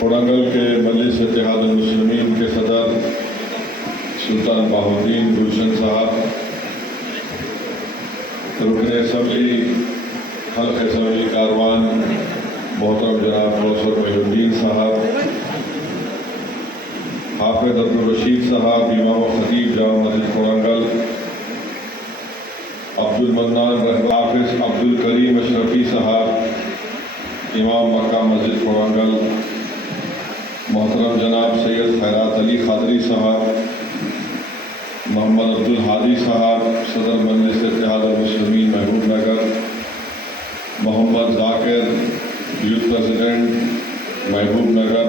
کوڑنگل کے مجلس اتحاد المسلمین کے صدر سلطان بہاؤالدین گلشن صاحب، رکن اسمبلی حلقہ اسمبلی کاروان محترم جناب کوثر محی الدین صاحب، حافظ عبدالرشید صاحب امام و خطیب جامع مسجد کوڑنگل، عبدالمنان حافظ عبدالکریم اشرفی صاحب امام مکہ مسجد کوڑنگل، محترم جناب سید خیرات علی قادری صاحب، محمد عبدالحادی صاحب صدر مجلس اتحاد المسلمین محبوب نگر، محمد ذاکر یوتھ پریزیڈنٹ محبوب نگر،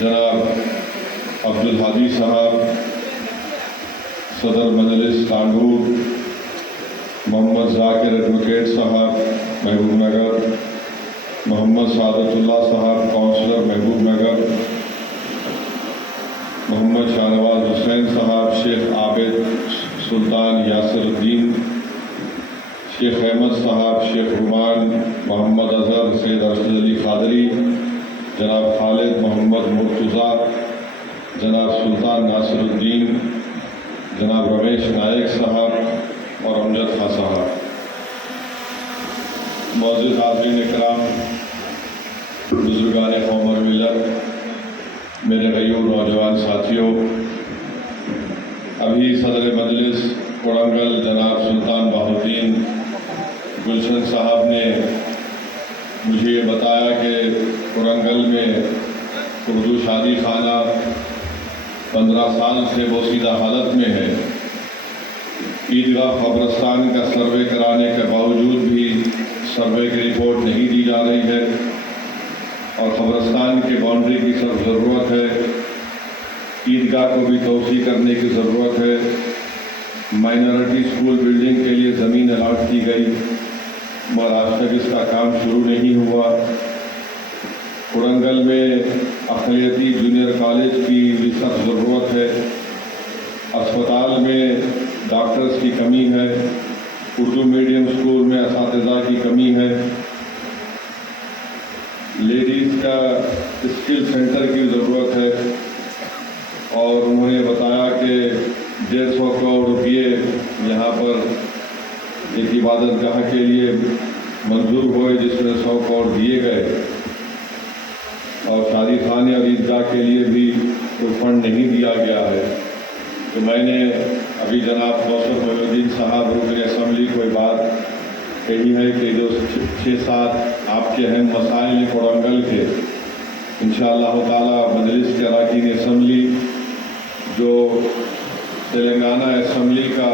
جناب عبدالحادی صاحب صدر مجلس تانڈور، محمد ذاکر ایڈوکیٹ صاحب محبوب نگر، محمد سعادت اللہ صاحب کونسلر محبوب نگر، محمد شاہنواز حسین صاحب شیخ عابد سلطان یاسر الدین، شیخ احمد صاحب شیخ رومان، محمد اظہر سید ارشد علی قادری، جناب خالد محمد مرتضیٰ، جناب سلطان ناصر الدین، جناب رمیش نائک صاحب اور امجد خان صاحب۔ معزز حاضرین کرام، بزرگان قوم اور ملت، میرے غیور نوجوان ساتھیوں، ابھی صدر مجلس کوڑنگل جناب سلطان بہاؤالدین گلشن صاحب نے مجھے یہ بتایا کہ کوڑنگل میں اردو شادی خانہ 15 سال سے بوسیدہ حالت میں ہے۔ عیدگاہ قبرستان کا سروے کرانے کے باوجود بھی سروے کی رپورٹ نہیں دی جا رہی ہے، اور قبرستان کے باؤنڈری کی سخت ضرورت ہے۔ عیدگاہ کو بھی توسیع کرنے کی ضرورت ہے۔ مائنارٹی اسکول بلڈنگ کے لیے زمین الاٹ کی گئی، مگر آج تک اس کا کام شروع نہیں ہوا۔ کوڑنگل میں اقلیتی جونیئر کالج کی بھی سخت ضرورت ہے۔ اسپتال میں ڈاکٹرز کی کمی ہے۔ اردو میڈیم اسکول میں اساتذہ کی کمی ہے۔ لیڈیز کا اسکل سینٹر کی ضرورت ہے، اور انہوں نے بتایا کہ 150 کروڑ روپیے یہاں پر ایک عبادت گاہ کے لیے منظور ہوئے، جس میں 100 کروڑ دیے گئے، اور شادی خانے اور عیدگاہ کے لیے بھی کوئی فنڈ نہیں دیا گیا ہے۔ تو میں نے ابھی جناب کوثر محی الدین صاحب رکن اسمبلی کو ایک بات کہی ہے کہ جو 6-7 آپ کے اہم مسائل ہیں کوڑنگل کے، انشاءاللہ تعالی مجلس کے اراکین اسمبلی جو تلنگانہ اسمبلی کا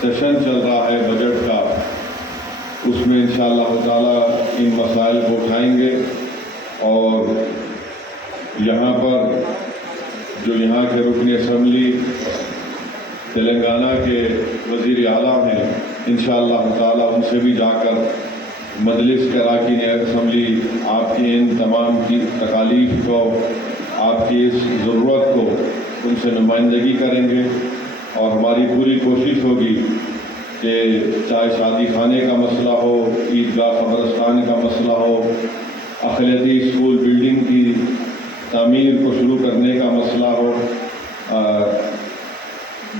سیشن چل رہا ہے بجٹ کا، اس میں انشاءاللہ تعالی ان مسائل کو اٹھائیں گے، اور یہاں پر جو یہاں کے رکن اسمبلی تلنگانہ کے وزیر اعلیٰ ہیں، انشاءاللہ تعالی ان سے بھی جا کر مجلس کے اراکین اسمبلی آپ کی ان تمام کی تکالیف کو، آپ کی اس ضرورت کو ان سے نمائندگی کریں گے، اور ہماری پوری کوشش ہوگی کہ چاہے شادی خانے کا مسئلہ ہو، عیدگاہ قبرستان کا مسئلہ ہو، اقلیتی اسکول بلڈنگ کی تعمیر کو شروع کرنے کا مسئلہ ہو،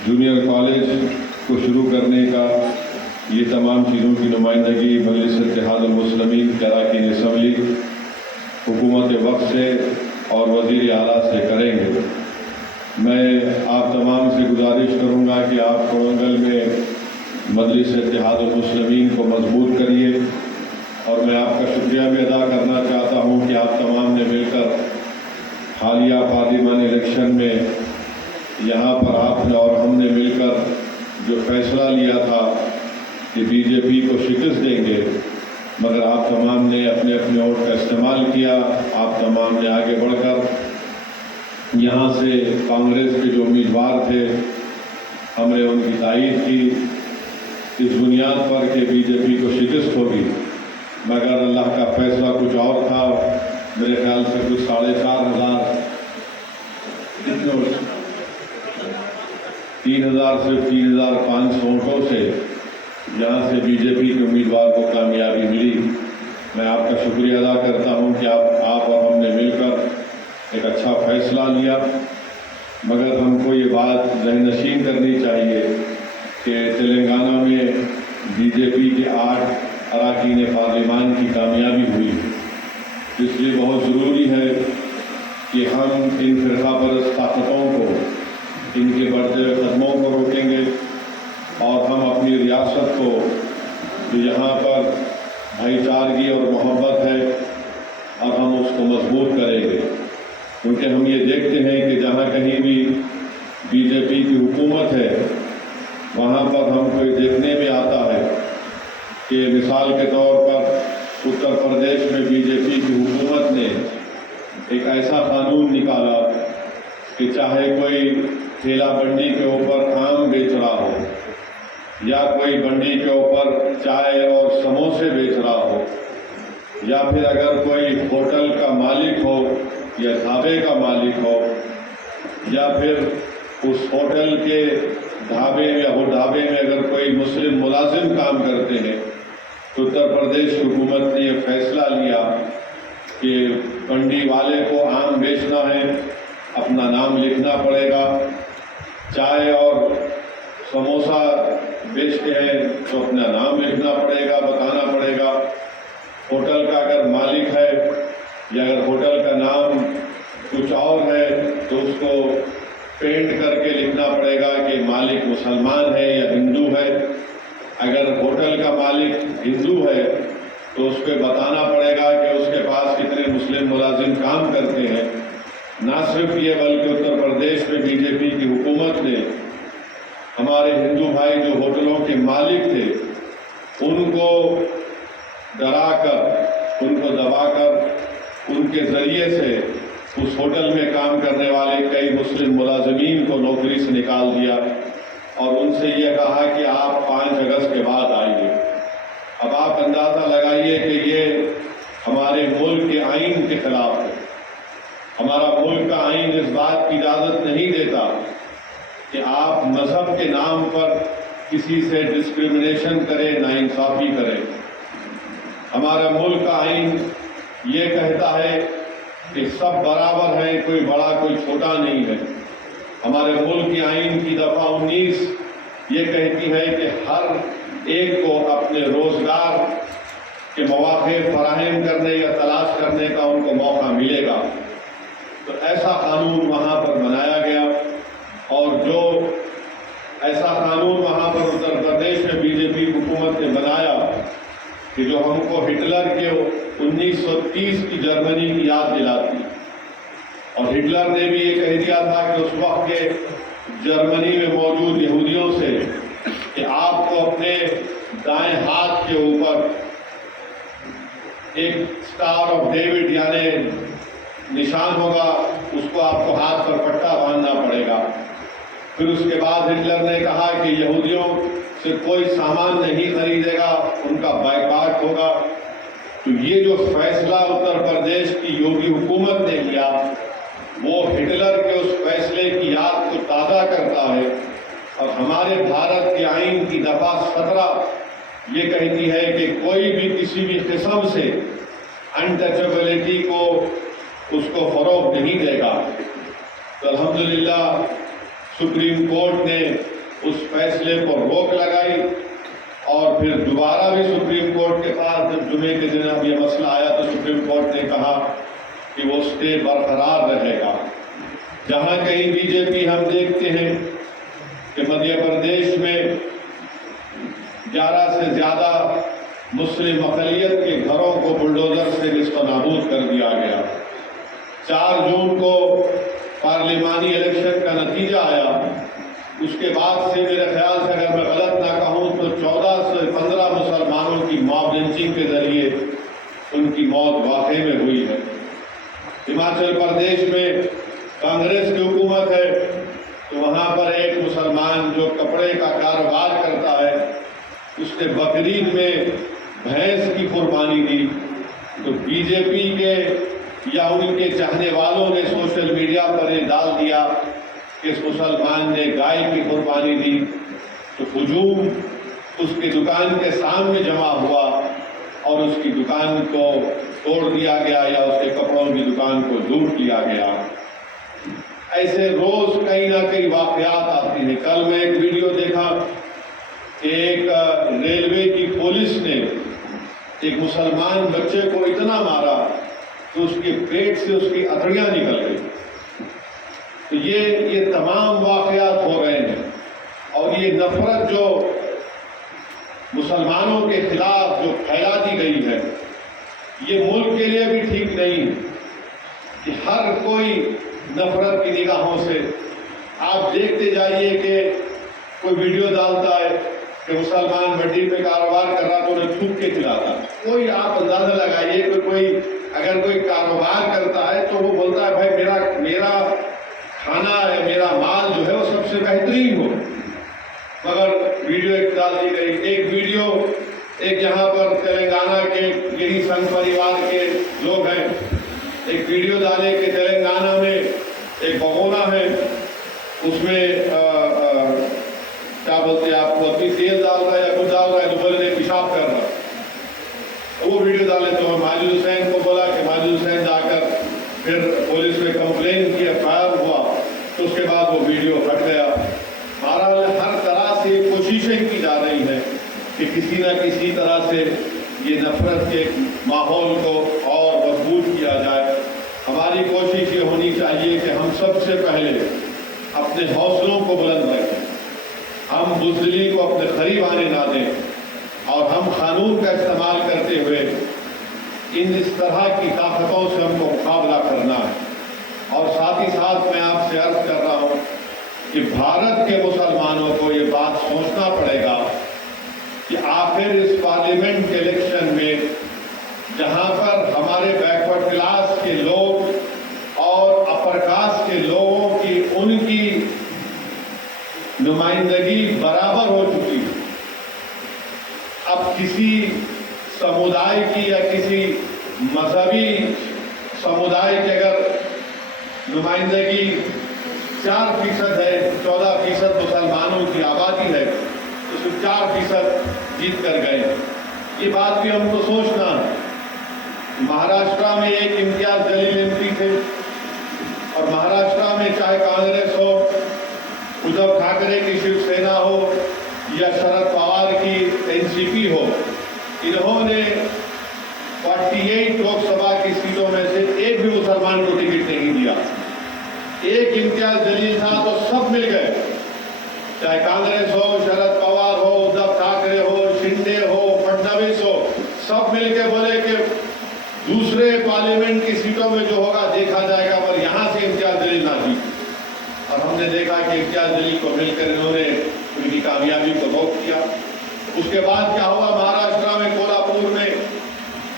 جونیئر کالج کو شروع کرنے کا، یہ تمام چیزوں کی نمائندگی مجلس اتحاد المسلمین کے اراکین اسمبلی حکومت وقت سے اور وزیر اعلیٰ سے کریں گے۔ میں آپ تمام سے گزارش کروں گا کہ آپ کوڑنگل میں مجلس اتحاد المسلمین کو مضبوط کریے، اور میں آپ کا شکریہ بھی ادا کرنا چاہتا ہوں کہ آپ تمام نے مل کر حالیہ پارلیمانی الیکشن میں یہاں پر آپ نے اور ہم نے مل کر جو فیصلہ لیا تھا کہ بی جے پی کو شکست دیں گے، مگر آپ تمام نے اپنے اپنے ووٹ کا استعمال کیا۔ آپ تمام نے آگے بڑھ کر یہاں سے کانگریس کے جو امیدوار تھے، ہم نے ان کی تائید کی اس بنیاد پر کہ بی جے پی کو شکست ہوگی، مگر اللہ کا فیصلہ کچھ اور تھا۔ میرے خیال سے کچھ 4,500 صرف 3,500 ووٹوں سے یہاں سے بی جے پی کے امیدوار کو کامیابی ملی، میں آپ کا شکریہ ادا کرتا ہوں کہ آپ اور ہم نے مل کر ایک اچھا فیصلہ لیا، مگر ہم کو یہ بات ذہن نشین کرنی چاہیے کہ تلنگانہ میں بی جے پی کے 8 اراکین پارلیمان کی کامیابی ہوئی، اس لیے بہت ضروری ہے کہ ہم ان فرقہ پرست طاقتوں کو، ان کے بڑھتے ہوئے قدموں کو روکیں گے اور ہم اپنی ریاست کو، جو یہاں پر بھائی چارگی اور محبت ہے، اور ہم اس کو مضبوط کریں گے، کیونکہ ہم یہ دیکھتے ہیں کہ جہاں کہیں بھی بی جے پی کی حکومت ہے وہاں پر ہم کو یہ دیکھنے میں آتا ہے کہ مثال کے طور پر اتر پردیش میں بی جے پی کی حکومت نے ایک ایسا قانون نکالا کہ چاہے کوئی ٹھیلا بنڈی کے اوپر آم بیچ رہا ہو، یا کوئی بنڈی کے اوپر چائے اور سموسے بیچ رہا ہو، یا پھر اگر کوئی ہوٹل کا مالک ہو یا ڈھابے کا مالک ہو، یا پھر اس ہوٹل کے ڈھابے یا وہ ڈھابے میں اگر کوئی مسلم ملازم کام کرتے ہیں، تو اتر پردیش حکومت نے یہ فیصلہ لیا کہ بنڈی والے کو آم بیچنا ہے، اپنا نام لکھنا پڑے گا، چائے اور سموسا بیچتے ہیں تو اپنا نام لکھنا پڑے گا، بتانا پڑے گا، ہوٹل کا اگر مالک ہے یا اگر ہوٹل کا نام کچھ اور ہے تو اس کو پینٹ کر کے لکھنا پڑے گا کہ مالک مسلمان ہے یا ہندو ہے، اگر ہوٹل کا مالک ہندو ہے تو اس پہ بتانا پڑے گا کہ اس کے پاس کتنے مسلم ملازم کام کرتے ہیں۔ نہ صرف یہ بلکہ اتر پردیش میں بی جے پی کی حکومت نے ہمارے ہندو بھائی جو ہوٹلوں کے مالک تھے ان کو ڈرا کر، ان کو دبا کر، ان کے ذریعے سے اس ہوٹل میں کام کرنے والے کئی مسلم ملازمین کو نوکری سے نکال دیا اور ان سے یہ کہا کہ آپ 5 اگست کے بعد آئیے۔ اب آپ اندازہ لگائیے کہ یہ ہمارے ملک کے آئین کے خلاف ہے۔ ہمارا ملک کا آئین اس بات کی اجازت نہیں دیتا کہ آپ مذہب کے نام پر کسی سے ڈسکریمنیشن کریں، ناانصافی کریں۔ ہمارا ملک کا آئین یہ کہتا ہے کہ سب برابر ہیں، کوئی بڑا کوئی چھوٹا نہیں ہے۔ ہمارے ملک کے آئین کی دفعہ 19 یہ کہتی ہے کہ ہر ایک کو اپنے روزگار کے مواقع فراہم کرنے یا تلاش کرنے کا ان کو موقع ملے گا۔ تو ایسا قانون وہاں پر بنایا گیا، اور جو ایسا قانون وہاں پر اتر پردیش میں بی جے پی حکومت نے بنایا کہ جو ہم کو ہٹلر کے 1930 کی جرمنی کی یاد دلاتی، اور ہٹلر نے بھی یہ کہہ دیا تھا کہ اس وقت کے جرمنی میں موجود یہودیوں سے کہ آپ کو اپنے دائیں ہاتھ کے اوپر ایک اسٹار آف ڈیوڈ یعنی نشان ہوگا، اس کو آپ کو ہاتھ پر پٹا باندھنا پڑے گا۔ پھر اس کے بعد ہٹلر نے کہا کہ یہودیوں سے کوئی سامان نہیں خریدے گا، ان کا بائیکاٹ ہوگا۔ تو یہ جو فیصلہ اتر پردیش کی یوگی حکومت نے لیا وہ ہٹلر کے اس فیصلے کی یاد کو تازہ کرتا ہے، اور ہمارے بھارت کے آئین کی دفعہ 17 یہ کہتی ہے کہ کوئی بھی کسی بھی قسم سے انٹچبلٹی کو اس کو فروغ نہیں دے گا۔ تو الحمدللہ سپریم کورٹ نے اس فیصلے کو روک لگائی، اور پھر دوبارہ بھی سپریم کورٹ کے پاس جب جمعے کے دن اب یہ مسئلہ آیا تو سپریم کورٹ نے کہا کہ وہ اسٹے برقرار رہے گا۔ جہاں کہیں بی جے پی ہم دیکھتے ہیں کہ مدھیہ پردیش میں 11 سے زیادہ مسلم اقلیت کے گھروں کو بلڈوزر سے نصف نابود کر دیا گیا۔ 4 جون کو پارلیمانی الیکشن کا نتیجہ آیا، اس کے بعد سے میرے خیال سے اگر میں غلط نہ کہوں تو 14 سے 15 مسلمانوں کی موب لنچنگ کے ذریعے ان کی موت واقعے میں ہوئی ہے۔ ہماچل پردیش میں کانگریس کی حکومت ہے تو وہاں پر ایک مسلمان جو کپڑے کا کاروبار کرتا ہے اس نے بقرعید میں بھینس کی قربانی دی، تو بی جے پی کے یا ان کے چاہنے والوں نے سوشل میڈیا پر یہ ڈال دیا کہ اس مسلمان نے گائے کی قربانی دی، تو ہجوم اس کی دکان کے سامنے جمع ہوا اور اس کی دکان کو توڑ دیا گیا یا اس کے کپڑوں کی دکان کو لوٹ لیا گیا۔ ایسے روز کئی نہ کئی واقعات آتی ہیں۔ کل میں ایک ویڈیو دیکھا کہ ایک ریلوے کی پولیس نے ایک مسلمان بچے کو اتنا مارا کہ اس کے پیٹ سے اس کی اتڑیاں نکل گئی۔ تو یہ تمام واقعات ہو رہے ہیں، اور یہ نفرت جو مسلمانوں کے خلاف جو پھیلا دی گئی ہے، یہ ملک کے لیے بھی ٹھیک نہیں کہ ہر کوئی نفرت کی نگاہوں سے آپ دیکھتے جائیے کہ کوئی ویڈیو ڈالتا ہے کہ مسلمان منڈی پہ کاروبار کر رہا تو انہیں تھوک کے کھلاتا۔ کوئی آپ اندازہ لگائیے کہ کوئی اگر کوئی کاروبار کرتا ہے تو وہ بولتا ہے بھائی میرا کھانا ہے، میرا مال جو ہے وہ سب سے بہترین ہو، مگر ویڈیو ایک ڈال دی گئی۔ ایک ویڈیو ایک یہاں پر تلنگانہ کے گری سنگھ پریوار کے لوگ ہیں، ایک ویڈیو ڈالے کہ تلنگانہ میں ایک بگونا ہے، اس میں کیا بولتے ہیں آپ کو اپنی تیل ڈال رہا ہے یا کچھ ڈال رہا ہے تو بولے پیشاب کر رہا ہے۔ وہ ویڈیو ڈالے تو ماجد حسین کو بولا کہ ماجد حسین جا کر پھر پولیس میں کمپلین کی، FIR ہوا، تو اس کے بعد وہ ویڈیو ہٹ گیا۔ بہرحال ہر طرح سے کوششیں کی جا رہی ہیں کہ کسی نہ کسی طرح سے یہ نفرت کے ماحول کو اور مضبوط کیا جائے۔ ہماری کوشش یہ ہونی چاہیے کہ ہم سب سے پہلے اپنے حوصلوں کو بلند رکھیں، ہم بزدلی کو اپنے قریب آنے نہ دیں، اور ہم قانون کا استعمال کرتے ہوئے اس طرح کی طاقتوں سے ہم کو مقابلہ کرنا ہے۔ اور ساتھ ہی ساتھ میں آپ سے عرض کر رہا ہوں کہ بھارت کے مسلمانوں کو یہ بات سوچنا پڑے گا کہ آخر اس پارلیمنٹ کے الیکشن میں جہاں پر ہمارے بیکورڈ کلاس کے لوگ اور اپر کاسٹ کے لوگوں کی ان کی نمائندگی برابر ہو چکی ہے، اب کسی سمودائے کی یا کسی مذہبی سمودائے کی اگر نمائندگی 4% ہے، 14% مسلمانوں کی آبادی ہے، تو صرف 4% جیت کر گئے۔ یہ بات بھی ہم کو سوچنا ہے۔ مہاراشٹرا میں ایک امتیاز جلیل MP تھے، اور مہاراشٹرا میں چاہے کانگریس ہو، ادھو ٹھاکرے کی شیو سینا ہو یا شرد پوار کی NCP ہو، انہوں نے 48 لوک سبھا کی سیٹوں میں سے ایک بھی مسلمان کو ٹکٹ نہیں دیا۔ ایک امتیاز جلیل تھا تو سب مل گئے، چاہے کانگریس ہو، شرد پوار ہو، ادھو ٹھاکرے ہو، شنڈے ہو، فڈنویس ہو، سب مل کے بولے کہ دوسرے پارلیمنٹ کی سیٹوں میں جو ہوگا دیکھا جائے گا، پر یہاں سے امتیاز جلیل نہ جیتے۔ اور ہم نے دیکھا کہ امتیاز جلیل کو مل کر انہوں نے ان کی کامیابی کو روک کیا۔ اس کے بعد کیا ہوا، مہاراشٹرا میں کولہاپور میں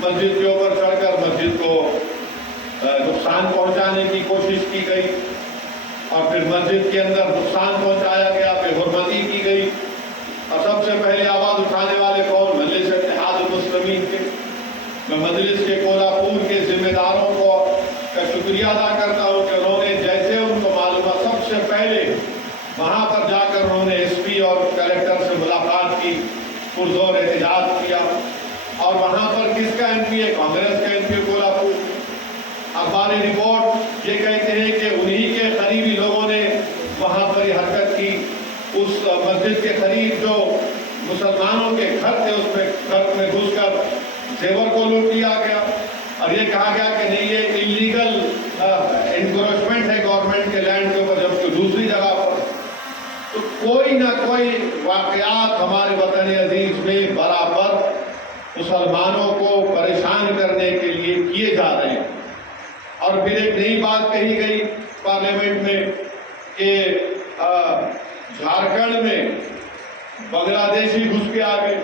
مسجد کے اوپر چڑھ کر مسجد کو نقصان پہنچانے کی کوشش کی گئی، اور پھر مسجد کے اندر نقصان پہنچایا گیا، بے حرمتی کی گئی، اور سب سے پہلے آواز اٹھانے والے کون؟ مجلس اتحاد المسلمین کے۔ میں مجلس کے کولہاپور کے ذمہ داروں کو کا شکریہ ادا کرتا ہوں کہ انہوں نے جیسے ان کو معلوم ہے سب سے پہلے وہاں پر جا کر انہوں نے SP اور کلیکٹر سے ملاقات کی، پرزور احتجاج کیا، اور وہاں پر کس کا MP ہے؟ کانگریس کا MP کولہاپور۔ اخباری رپورٹ یہ کہتے ہیں کہ انہی کے قریبی لوگوں نے وہاں پر یہ حرکت کی، اس مسجد کے قریب جو مسلمانوں کے گھر تھے اس میں گھر میں گھس کر زیور کو لوٹ لیا گیا، اور یہ کہا گیا کہ نہیں یہ انلیگل انکروچمنٹ ہے گورنمنٹ کے لینڈ کے اوپر، جبکہ دوسری جگہ پر۔ تو کوئی نہ کوئی واقعات ہمارے وطن عزیز میں برابر مسلمانوں کو پریشان کرنے کے لیے کیے جا رہے ہیں۔ اور پھر ایک نئی بات کہی گئی پارلیمنٹ میں کہ جھارکھنڈ میں بنگلہ دیشی گھس کے آ گئے۔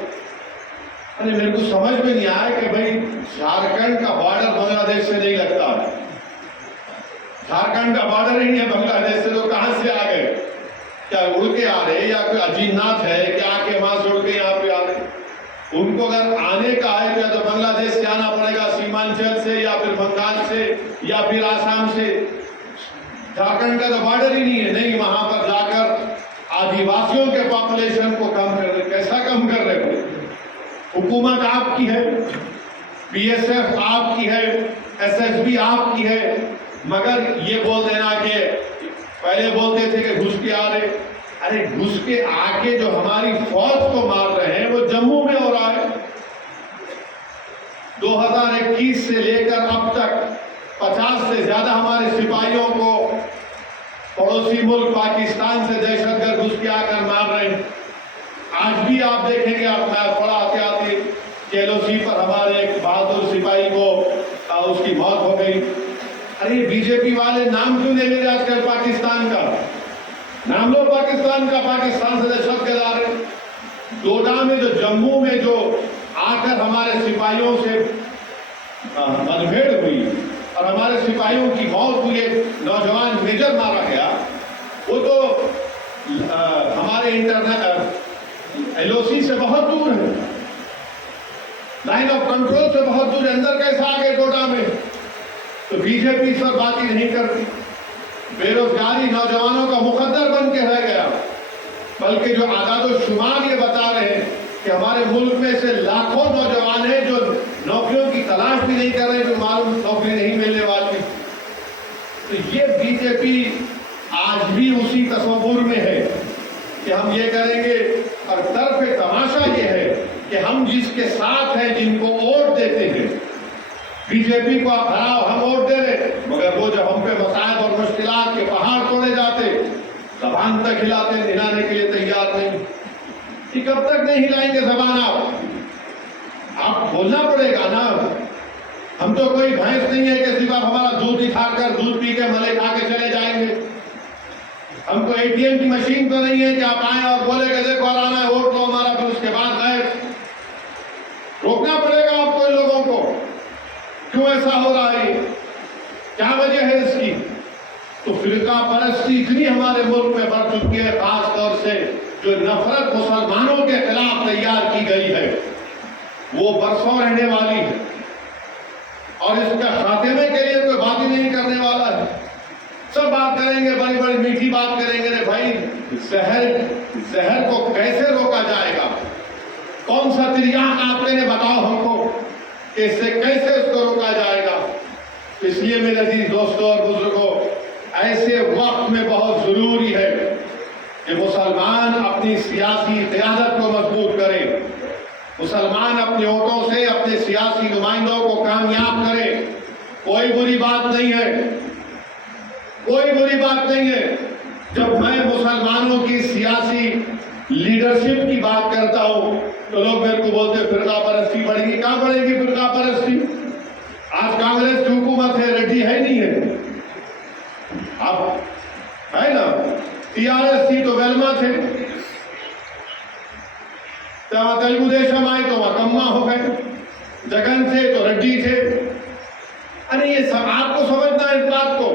ارے میرے کو سمجھ میں نہیں آیا کہ بھائی جھارکھنڈ کا بارڈر بنگلہ دیش سے نہیں لگتا ہے، جھارکھنڈ کا بارڈر ہی نہیں ہے بنگلہ دیش سے، تو کہاں سے آ گئے؟ کیا اڑ کے آ رہے یا کوئی عجیب ناچ ہے کہ آ کے وہاں سے اڑ کے یہاں پہ آ رہے؟ ان کو اگر آنے کا ہے تو بنگلہ دیش سے آنا پڑے گا، سیمانچل سے یا پھر بنگال سے یا پھر آسام سے۔ جھارکھنڈ کا تو بارڈر ہی نہیں ہے، نہیں وہاں پر جا کر آدیواسیوں کے پاپولیشن کو کم کر رہے۔ کیسا کم کر رہے؟ حکومت آپ کی ہے، BSF آپ کی ہے, SSB آپ کی ہے, مگر یہ بول دینا کہ پہلے بولتے تھے کہ گھس کے آ رہے, ارے گھس کے آ کے جو ہماری فوج کو مار رہے ہیں وہ جموں میں ہو رہا ہے. 2021 سے لے کر اب تک 50 سے زیادہ ہمارے سپاہیوں کو پڑوسی ملک پاکستان سے دہشت گرد گھس کے آ کر مار رہے ہیں. آج بھی آپ دیکھیں گے, آپ میں پڑھا احتیاطی LOC پر ہمارے ایک بہادر سپاہی کو اس کی موت ہو گئی. ارے یہ BJP والے نام کیوں نہیں لے رہے آج کل پاکستان کا؟ نام لو پاکستان کا, پاکستان سے دہشت گرد آ رہے. ڈوڈا میں جو جموں میں جو آ کر ہمارے سپاہیوں سے مدبھیڑ ہوئی اور ہمارے سپاہیوں کی موت ہوئی, ایک نوجوان میجر مارا گیا, وہ تو ہمارے LOC سے بہت دور ہے, لائن آف کنٹرول سے بہت دور ہے. اندر کیسا آ گئے ڈوڈا میں؟ تو BJP اس پر بات ہی نہیں کرتی. بے روزگاری نوجوانوں کا مقدر بن کے رہ گیا, بلکہ جو اعداد و شمار یہ بتا رہے ہیں کہ ہمارے ملک میں سے لاکھوں نوجوان ہیں جو نوکریوں کی تلاش بھی نہیں کر رہے, جو معلوم نوکری نہیں ملنے والی. تو یہ BJP آج بھی اسی تصور میں ہے کہ ہم یہ کریں گے, اور طرف تماشا یہ ہے کہ ہم جس کے ساتھ ہیں, جن کو ووٹ دیتے ہیں, BJP کو آپ ہراؤ, ہم ووٹ دے رہے, مگر وہ جب ہم پہ مسائل اور مشکلات کے پہاڑ توڑے جاتے, زبان تک ہلاتے, ہلانے کے لیے تیار نہیں. کہ کب تک نہیں ہلائیں گے زبان؟ آپ بولنا پڑے گا نا. ہم تو کوئی بھینس نہیں ہے کہ صرف آپ ہمارا دودھ دکھا کر, دودھ پی کے ملے کھا کے چلے جائیں گے. ہم کو ATM کی مشین تو نہیں ہے کہ آپ آئیں اور بولے کہ دیکھو آنا ہے ووٹ لو ہمارا, پھر اس کے بعد غائب. روکنا پڑے گا آپ کو ان لوگوں کو. کیوں ایسا ہو رہا ہے, کیا وجہ ہے اس کی؟ تو فرقہ پرستی اتنی ہمارے ملک میں بڑھ چکی ہے, خاص طور سے جو نفرت مسلمانوں کے خلاف تیار کی گئی ہے وہ برسوں رہنے والی ہے, اور اس کا خاتمے کے لیے کوئی بات ہی نہیں کرنے والا ہے. سب بات کریں گے, بڑی بڑی میٹھی بات کریں گے, بھائی زہر کو کیسے روکا جائے گا؟ کون سا تریاق آپ نے بتاؤ ہم کو کہ اس سے کیسے اس کو روکا جائے گا؟ اس لیے میرے عزیز دوستوں اور بزرگوں, ایسے وقت میں بہت ضروری ہے کہ مسلمان اپنی سیاسی قیادت کو مضبوط کرے, مسلمان اپنے ووٹوں سے اپنے سیاسی نمائندوں کو کامیاب کرے. کوئی بری بات نہیں ہے, کوئی بری بات نہیں ہے. جب میں مسلمانوں کی سیاسی لیڈرشپ کی بات کرتا ہوں تو لوگ میرے کو بولتے فرقہ پرستی بڑھے گی. کہاں بڑھے گی فرقہ پرستی؟ آج کانگریس کی حکومت ہے, ریڈی ہے نہیں ہے؟ اب ہے نا, TRS تھی تو ویلما تھے, تلگو دیشم آئے تو وکما ہو گئے, جگن تھے تو ریڈی تھے. ارے یہ سب آپ کو سمجھنا ہے اس بات کو,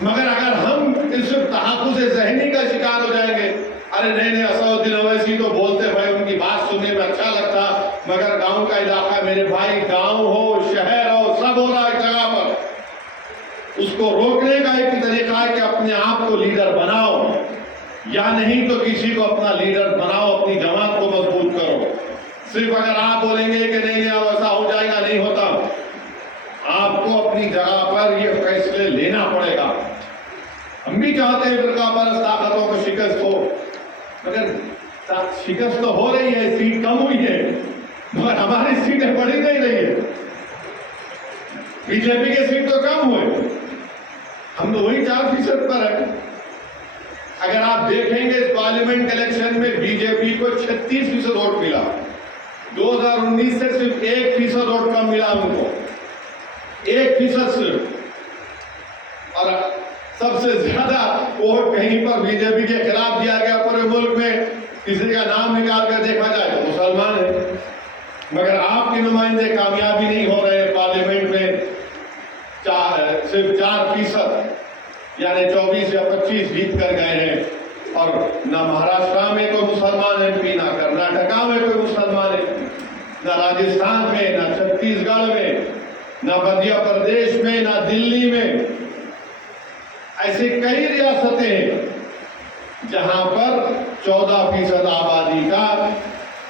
مگر اگر ہم اس تحفظ ذہنی کا شکار ہو جائیں گے, ارے نہیں اسدالدین اویسی تو بولتے بھائی ان کی بات سننے میں اچھا لگتا, مگر گاؤں کا علاقہ ہے میرے بھائی, گاؤں ہو شہر ہو سب ہو رہا ہے جگہ پر. اس کو روکنے کا ایک طریقہ ہے کہ اپنے آپ کو لیڈر بناؤ, یا نہیں تو کسی کو اپنا لیڈر بناؤ, اپنی جماعت کو مضبوط کرو. صرف اگر آپ بولیں گے کہ نہیں ایسا ہو جائے گا, نہیں ہوتا. آپ کو اپنی جگہ پر یہ فیصلے لینا پڑے گا. ہم بھی چاہتے ہیں فرقہ پرست طاقتوں کو شکست ہو, مگر شکست تو ہو رہی ہے, سیٹ کم ہوئی ہے, مگر ہماری سیٹیں بڑھی نہیں رہی ہے. BJP کے سیٹ تو کم ہوئے, ہم تو وہی 4% پر ہیں. اگر آپ دیکھیں گے اس پارلیمنٹ کے الیکشن میں BJP کو 36% ووٹ ملا, 2019 سے صرف 1% ووٹ کم ملا ان کو, 1% صرف. اور سب سے زیادہ ووٹ کہیں پر BJP کے خلاف دیا گیا پورے ملک میں. کسی کا نام نکال کر دیکھا جائے تو مسلمان ہے, مگر آپ کے نمائندے کامیابی نہیں ہو رہے پارلیمنٹ میں. صرف 4% یعنی 24 یا 25 جیت کر گئے ہیں. اور نہ مہاراشٹر میں کوئی مسلمان MP, نہ کرناٹکا میں کوئی مسلمان MP, نہ راجستھان میں, نہ چھتیس گڑھ میں, نہ مدھیہ پردیش میں, نہ دلی میں. ایسی کئی ریاستیں ہیں جہاں پر 14% آبادی کا